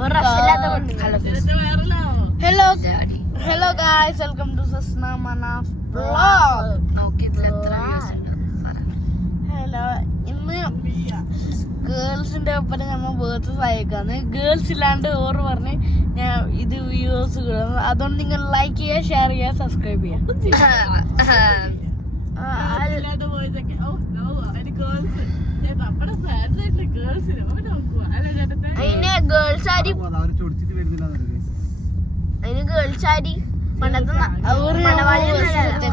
Hello guys, welcome to Sasna Mana vlog. Hello, ഇന്ന് ഗേൾസിന്റെ ഒപ്പം നമ്മൾ വേർഡ്സ് അയക്കാന്ന്. ഗേൾസ് ഇല്ലാണ്ട് ഓർ പറഞ്ഞ് ഞാൻ ഇത് വ്യൂസ് അതുകൊണ്ട് നിങ്ങൾ ലൈക്ക് ചെയ്യുക, ഷെയർ ചെയ്യുക, സബ്സ്ക്രൈബ് ചെയ്യുക. അതിന് ഗേൾസ് ആരി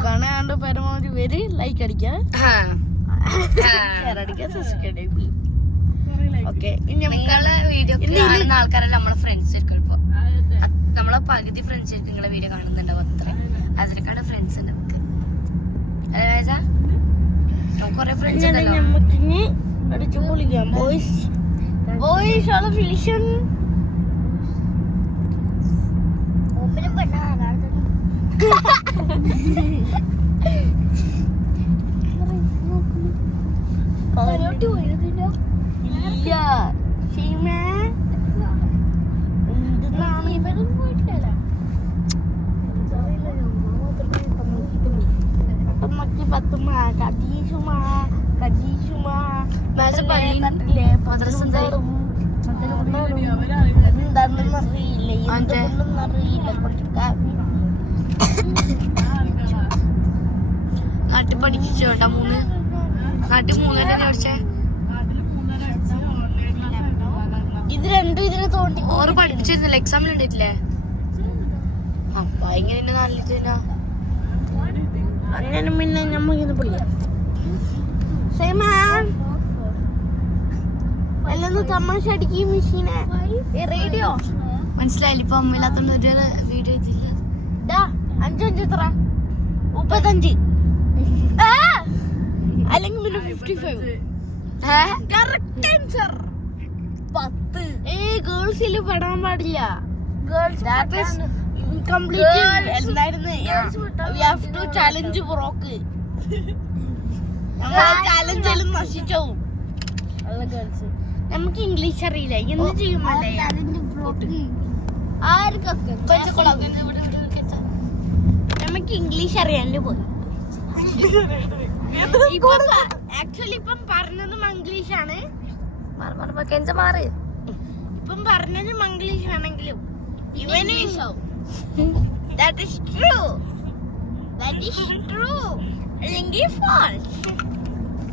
കാണാണ്ട് പരമാവധി പേര് ലൈക്ക് അടിക്കുക, ഷെയർ അടിക്കുക, സബ്സ്ക്രൈബ് ചെയ്യും. ഓക്കെ, നിങ്ങളെ വീഡിയോ കാണുന്ന ആൾക്കാരല്ല നമ്മളെ ഫ്രണ്ട്സ് ആയിരിക്കും. ഇപ്പൊ നമ്മളെ പകുതി ഫ്രണ്ട്സ് ആയിരിക്കും നിങ്ങളെ വീഡിയോ കാണുന്നുണ്ടാവും. അത്ര അതിലേക്കാണ് ഫ്രണ്ട്സ് ഉണ്ട് നമുക്ക്. കൊറേ ഫ്രണ്ട്സ് നമുക്കിനി അടിച്ചു പൊളിക്കാം. ബോയ്സ് ആണ് ഫിലിഷൻ. നാട്ടിൽ പഠിച്ചോട്ടാ നാട്ടിൽ 3 പഠിച്ചേ. ഇത് രണ്ടും ഇതിനെ തോണ്ടി ഓറ് പഠിച്ചിരുന്നില്ല, എക്സാമിൽ ഉണ്ടായിട്ടില്ലേ? അപ്പൊ ഇങ്ങനെ നല്ലതിനാ അങ്ങനെ പിന്നെ നമ്മക്കിന്ന് പൊളിക്കാം. അല്ലെന്ന് തമാശ അടിക്കും മെഷീനെ. റേഡിയോ മനസ്സിലായില്ല. ഇപ്പൊ അമ്മയില്ലാത്തോണ്ട് ഒരു വീഡിയോ ഇതില്ല. 5 എത്ര 35 അല്ലെങ്കിൽ പിന്നെ 55. Correct answer 10. ഗേൾസിൽ പെടാൻ പാടില്ല. ചാലഞ്ച് ബ്രോക്ക് ചാലഞ്ചെല്ലാം നശിച്ചോവും. നമുക്ക് ഇംഗ്ലീഷ് അറിയില്ല, എന്ത് ചെയ്യുമല്ലേ? നമുക്ക് ഇംഗ്ലീഷ് അറിയാണ്ട് പോയി. ആക്ച്വലി ഇപ്പം പറഞ്ഞത് മംഗ്ലീഷാണ്. ഇപ്പം പറഞ്ഞത് മംഗ്ലീഷ് ആണെങ്കിലും ഇവന് that is true അല്ലെങ്കിൽ false.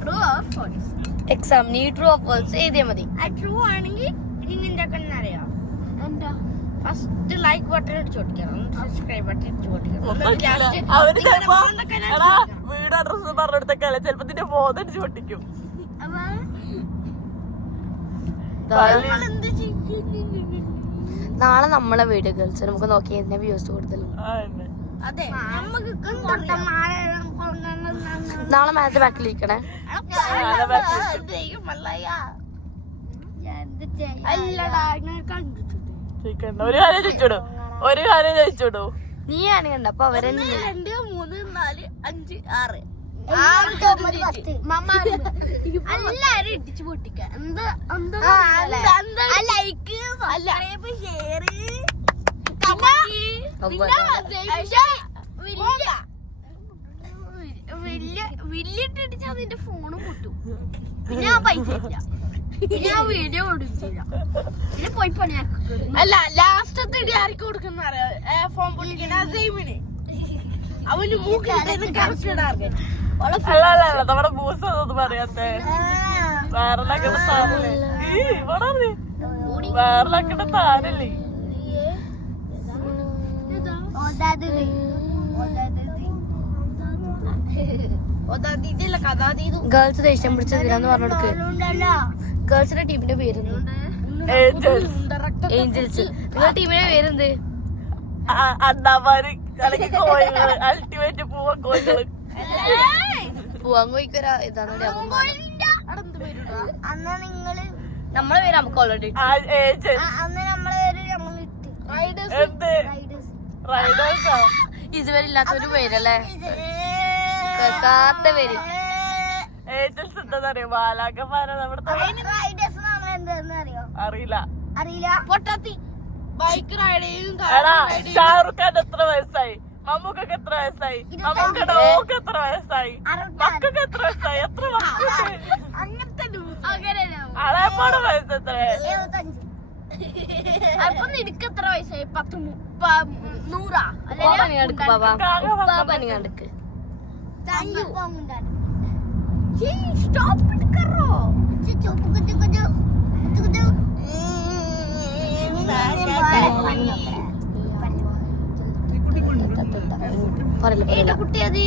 True or false? Exam നീ ട്രൂ ഓഫ് ഫാൾസ് എഴുതിയാ മതി. ട്രൂ ആണെങ്കിൽ ഇനി എന്താക്കുന്ന അറിയാം. എന്താ ഫസ്റ്റ് ലൈക്ക് ബട്ടൺ അടിച്ചു കൊടുക്കണം, സബ്സ്ക്രൈബ് ബട്ടൺ അടിച്ചു കൊടുക്കണം. വീട് അഡ്രസ് പറഞ്ഞെടുത്തേക്കാളെ ചിലപ്പോ നിന്റെ ഫോൺ അടിച്ചു പൊട്ടിക്കും. നാളെ നമ്മളെ വീഡിയോ ഗേൾസ് നമുക്ക് നോക്കി ഇതിന്റെ വ്യൂസ് കൂടുതലും. നാളെ മാച്ച് ബാക്കിലിരിക്കണേ. ഒരു കാര്യം ചോദിച്ചോടൂ. നീ ആണ് കണ്ട അപ്പൊ അവരെ 2 3 4 5 6 എല്ലാരും ഇടിച്ചു പൊട്ടിക്ക. ലൈക്ക് സബ്സ്ക്രൈബ് ഷെയർ വലിയിട്ടിടിച്ചാ നിന്റെ ഫോണും പൊട്ടും. പിന്നെ ആ പൈസ ഇല്ല, പിന്നെ ആ വീഡിയോ കൊടുക്കില്ല, പിന്നെ പോയി പണിയാക്കും. അല്ല ലാസ്റ്റത്തെ ഇടി ആർക്ക് കൊടുക്കുന്ന അറിയാം? ഫോൺ പൊട്ടിക്കണ സെയിമിന് അവന് മൂക്കിൽ കറക്റ്റ് നമ്മുടെ ബൂസ് ഒന്നും പറയാത്തെ വേറെല്ലാക്കണ താരല്ലേ? വേറെല്ലാക്കണ താരല്ലേ? ഗേൾസ് ദേഷ്യം പിടിച്ചതിനാന്ന് പറഞ്ഞെടുക്ക്. ഗേൾസിന്റെ ടീമിന്റെ പേരെന്ത്? ഏഞ്ചൽസ്. നിങ്ങളുടെ ടീമിന്റെ പേരെന്ത്? അണ്ണാമാര് അല്ലെങ്കിൽ കോഴികള്, അൾട്ടിമേറ്റ് പൂവൻ കോഴികള്. പൂവാൻ കോഴിക്കൊരാ ഇതാണ് നമ്മളെ പേര് നമുക്ക് ഓൾറെഡി ഇതുവരെ ഇല്ലാത്തൊരു പേരല്ലേ? കേൾക്കാത്ത പേര്. ഏഞ്ചൽസ് എന്താന്നറിയോ? ബാലാക്കന്മാരാ നമ്മുടെ. അറിയില്ല. അറിയില്ല. പൊട്ടത്തി ബൈക്ക് റൈഡ് ചെയ്യും. എടാ ഷാറുഖ് ഖാൻ എത്ര വയസ്സായി? മമ്മൂക്കൊക്കെ എത്ര വയസ്സായി? മമ്മൂക്കയുടെ ഓക്ക് എത്ര വയസ്സായി? മക്കൾക്ക് എത്ര വയസ്സായി? എത്ര മക്കളുണ്ട്? അങ്ങനത്തെ അളയപ്പാട് വയസ്സ് എത്ര? 75. അപ്പൊ നിനക്ക് എത്ര വയസ്സായി? 100 കുട്ടിയത്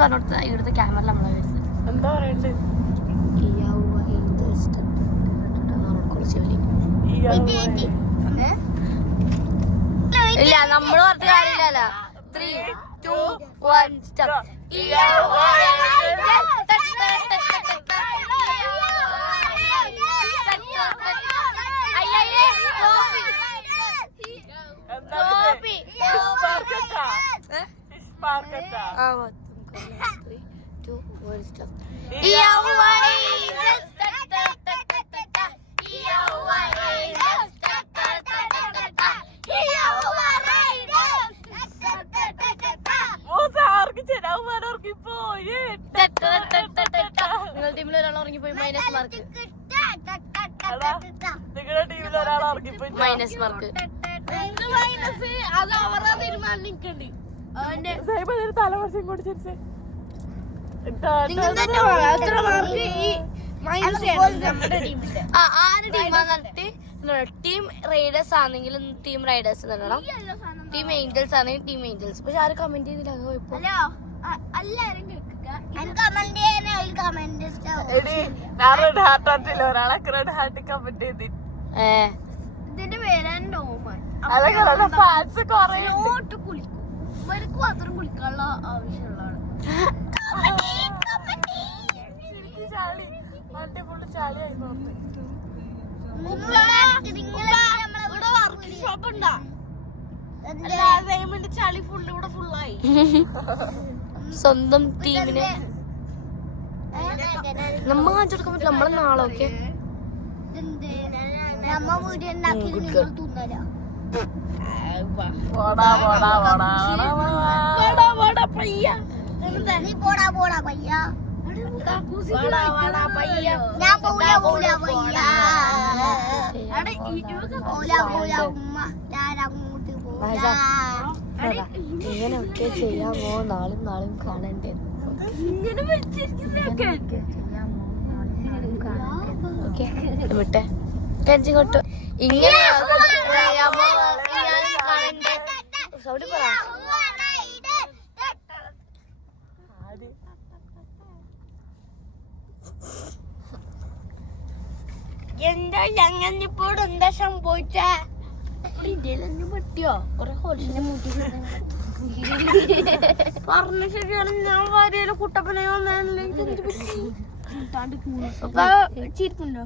പറഞ്ഞോടുത്ത ഇവിടുത്തെ ക്യാമറ നമ്മളെ വരുന്നത് എന്താ പറയണ്ടേ? ഇല്ല നമ്മള് പറഞ്ഞ കാര്യമില്ല. 3, 2, 1 സ്റ്റെപ്പ്. നിങ്ങൾ ടീമിൽ ഒരാൾ ഉറങ്ങിപ്പോയി മൈനസ് മാർക്ക്. നിങ്ങളുടെ ടീമിൽ ഒരാൾ ഇറങ്ങിപ്പോയി മൈനസ് മാർക്ക്. അത് അവരുടെ തീരുമാനിക്കണ്ട്. തലവർഷം കൂടി ചിരിച്ചേ. ആര് ടീമാന്നിട്ട് ടീം റൈഡേഴ്സ് ആണെങ്കിലും ടീം റൈഡേഴ്സ് തരണം, ടീം ഏഞ്ചൽസ് ആണെങ്കിൽ ടീം ഏഞ്ചൽസ്. പക്ഷെ ആരും കമന്റ് ചെയ്തില്ല. അത് കുഴപ്പം. ഒരാളെ റെഡ് ഹാർട്ട് കമന്റ് ചെയ്തി. ഇതിന്റെ പേരാണ് ഫാൻസ് കൊറേ കുളിക്കും. ഇവർക്ക് മാത്രം കുളിക്കാനുള്ള ആവശ്യമുള്ളതാണ്. ചാളിയായി ഇവിടെ വർക്ക് ഷോപ്പ് ഉണ്ടാ? ചളി ഫുള്ള് ഇവിടെ ഫുള്ളായി. സ്വന്തം ടീമിന് നമ്മ കാണിച്ചു കൊടുക്കാൻ പറ്റില്ല. നമ്മളെ നാളൊക്കെ ഇങ്ങനെയൊക്കെ ചെയ്യാമോ? നാളും കാണണ്ടേ? വിട്ടെ ടെൻഷൻ കൊട്ടു. ഇങ്ങനെ സൗണ്ട് പറ. എന്താ ഞങ്ങളിപ്പോൾ എന്താ സംഭവിച്ച? പറ്റിയോ? കൊറേ ഹോൾസിന്റെ മുട്ടി പറഞ്ഞ ശരിയാണ്. ഞാൻ ഭാര്യയിലെ കുട്ടപ്പനെ ചിരിക്കുണ്ടോ?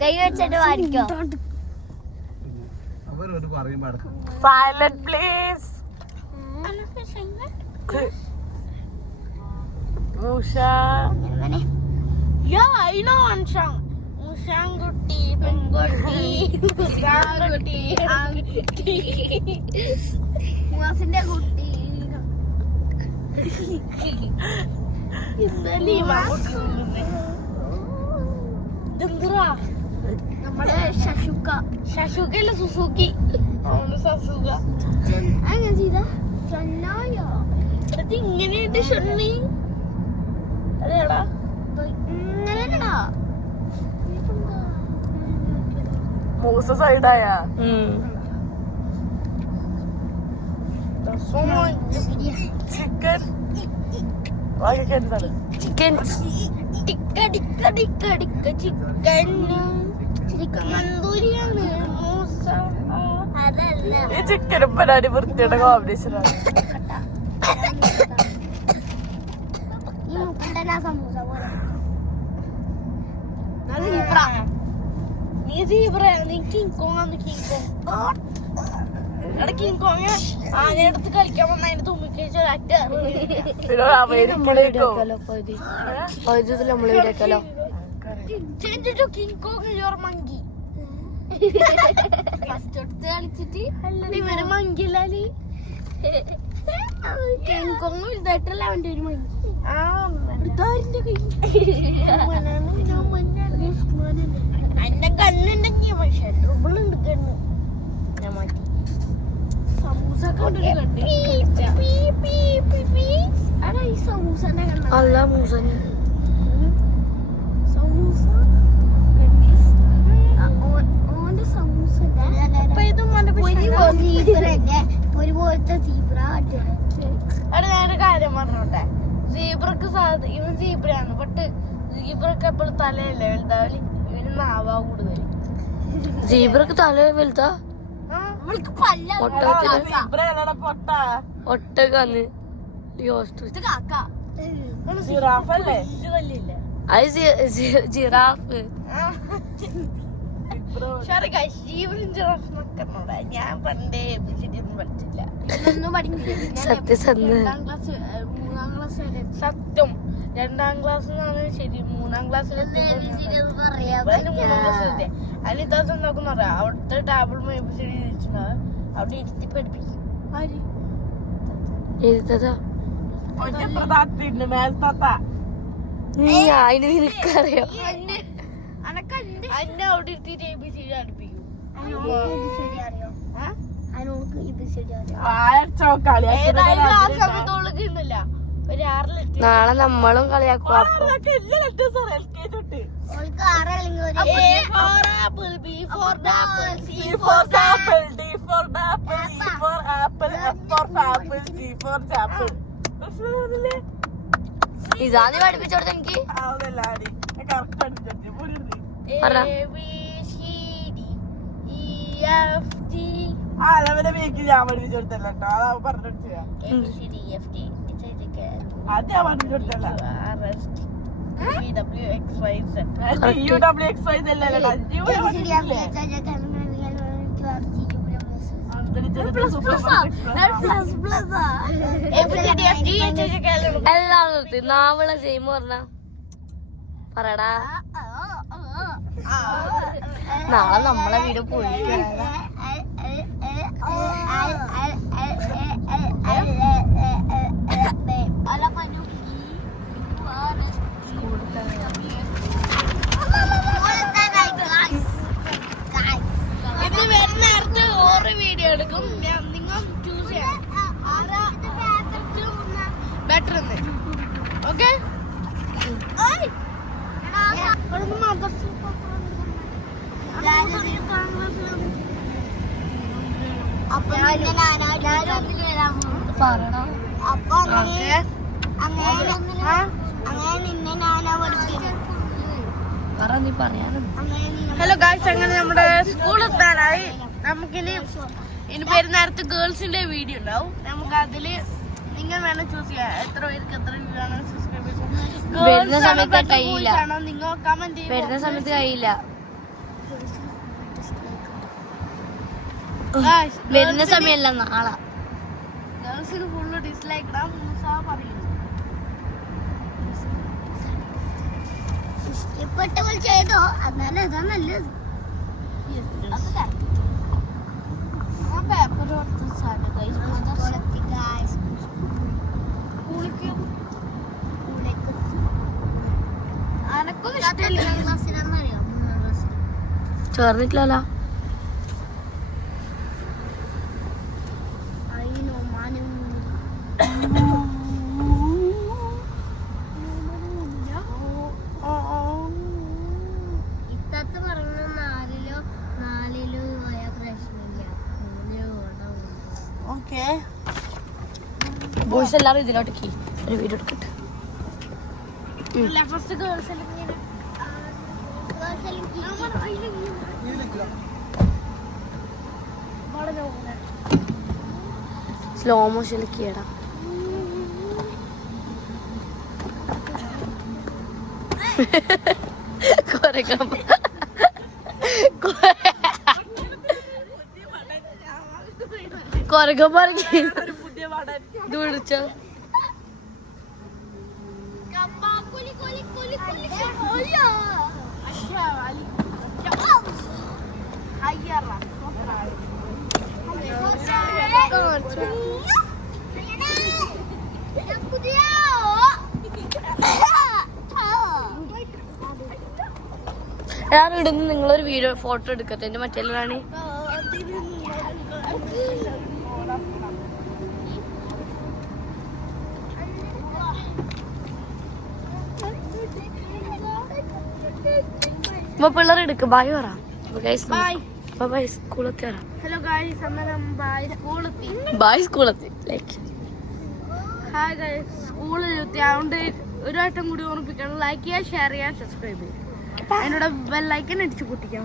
കൈ വെച്ചിട്ട് വാരിക്കോ? Silent please. കുട്ടി പെൺകുട്ടി മുവാസിന്റെ കുട്ടി നമ്മുടെ ശശുക്കല്ല സുസുക്കി. അങ്ങനെ ചെയ്ത ഇങ്ങനെയുണ്ട് ഷണ്ണി. അതേടാ ഇങ്ങനെയല്ലടാ. മൂസ സൈഡായ ചിക്കൻ ചിക്കൻ ചിക്കൻ മന്തൂരിയാണ്. അതല്ല ഈ ചിക്കനും പരാതി വൃത്തിയുടെ കോമ്പിനേഷനാണ്. ഈ മുക്കണ്ടനാ സമൂസ പോലെ. നീ സീബ്ര, നീ കിങ് കോങ് ആണ്. കിങ് കോങ് കിങ് കോങ് ആനയെടുത്ത് കളിക്കാൻ വന്ന അതിന് തുമ്മിക്കഴിച്ച മങ്കി ഫസ്റ്റ് എടുത്ത് കളിച്ചിട്ട് ഇവര് മങ്കില്ലാല് കിങ്കോങ് വലുതായിട്ടല്ല അവന്റെ ഒരു മങ്കി എന്റെ കണ്ണുണ്ടെങ്കിൽ പക്ഷെ ട്രബിളുണ്ട് കണ്ണ് ഞാൻ മാറ്റി സമൂസ ഈ സമൂസന്റെ അല്ല മൂസൻ സമൂസ ഓന്റെ സമൂസ ഒരുപോലത്തെ സീബ്ര അവിടെ ഞാനൊരു കാര്യം പറഞ്ഞോട്ടെ സീബ്രക്ക് ഇവൻ സീബ്രയാണ് ബട്ട് സീബ്രക്ക് എപ്പോഴും തലയല്ലേ വലുതാവലി ഇവന് നാവാ കൂടുതൽ ജീബ്രക്ക് തല വലുതാ ഒട്ടകാന്ന് ജിറാഫല്ലേ അത് ജിറാഫ് ഞാൻ പണ്ടേ ഒന്നും പഠിച്ചില്ല സത്യസന്ധ സത്യം 2ാം ക്ലാസ് ശരി 3ാം ക്ലാസ്സിലെത്തി 3ാം ക്ലാസ്സിലെത്തി അതിന് ഇത്താസം എന്താക്കുന്ന പറയാം അവിടുത്തെ ടേബിൾ മേബിസിഡി വെച്ചിട്ടുണ്ടാവും അവിടെ ഇരുത്തി പഠിപ്പിക്കും അതിന് നിനക്കറിയോ അന്നെ അവിടെ ഇരുത്തിട്ട് ABCD പഠിപ്പിക്കും ഏതായാലും ആ സമയത്തോളൊക്കെ ഉണ്ടല്ല ഒരു 6 നാളെ നമ്മളും കളിയാക്കും അപ്പൊ ഇതാന്ന് പഠിപ്പിച്ചോടത്ത് എനിക്ക് ഞാൻ പഠിപ്പിച്ചു കൊടുത്തല്ലോ അതാ പറഞ്ഞു അത് ഞാൻ പഠിപ്പിച്ചു കൊടുത്തല്ല എല്ലാം നിർത്തി നാവള ചെയ്യുമ്പോ പറഞ്ഞ പറടാ നാളെ നമ്മളെ വീട് പോയി ഇത് വരുന്ന നേരത്തെ ഓരോ വീഡിയോ എടുക്കും നിങ്ങൾ ചൂസ് ചെയ്യാം ബെറ്റർ ഓക്കെ ഹലോ ഗായ്സ്, അങ്ങനെ നമ്മുടെ സ്കൂൾ എത്താനായി. നമുക്കിനി വരുന്ന നേരത്തെ ഗേൾസിന്റെ വീഡിയോ ഉണ്ടാവും. നമുക്ക് അതില് നിങ്ങൾ വേണം ചൂസ് ചെയ്യാം എത്ര പേർക്ക് എത്ര വീഡിയോ സബ്സ്ക്രൈബ് വരുന്ന സമയത്ത് കഴിയില്ല. നിങ്ങൾ കമന്റ് വരുന്ന സമയത്ത് കഴിയില്ല. വരുന്ന സമയമല്ല നാളെ. ഗേൾസിന് ഫുള്ള് ഡിസ്ലൈക്ക് ഇടാം. പറയുന്നു ഇഷ്ടപ്പെട്ടവൾ ചെയ്തോ എന്നാലും അതാ നല്ലത്. പേപ്പർ ചേർന്നിട്ടില്ലല്ലോ. ഇത്തത്ത് പറഞ്ഞ 4ലോ 4ലോ പോയാ പ്രശ്നമില്ല. 3 ഓക്കെ ബോയ്സ് എല്ലാവരും ഇതിലോട്ടേക്ക് ഒരു വീഡിയോ എടുക്കട്ടെ. ഫസ്റ്റ് ഗേൾസ് സ്ലോ മോഷനിലേക്ക് ഇടാം. കൊരക പറഞ്ഞു ഒരു പുതിയ പാടൻ. ഇത് വിളിച്ചോ ഞാൻ ഇടുന്ന നിങ്ങളൊരു വീഡിയോ ഫോട്ടോ എടുക്കട്ടെ എന്റെ മറ്റേലാണ് പിള്ളേർ എടുക്ക ബായ് പറ ബൈ സ്കൂളെത്തി വരാം ഹലോ ഗൈസ് അന്നേരം ബൈ സ്കൂളെത്തി ബായ് സ്കൂളെത്തി ലൈക്ക് ഹായ് ഗൈസ് സ്കൂളിലെത്തി അതുകൊണ്ട് ഒരു വട്ടം കൂടി ഓർമ്മിപ്പിക്കണം ലൈക്ക് ചെയ്യുക ഷെയർ ചെയ്യുക സബ്സ്ക്രൈബ് ചെയ്യുക എന്നോട് ബെല്ലൈക്കൻ അടിച്ചു പൊട്ടിക്കാൻ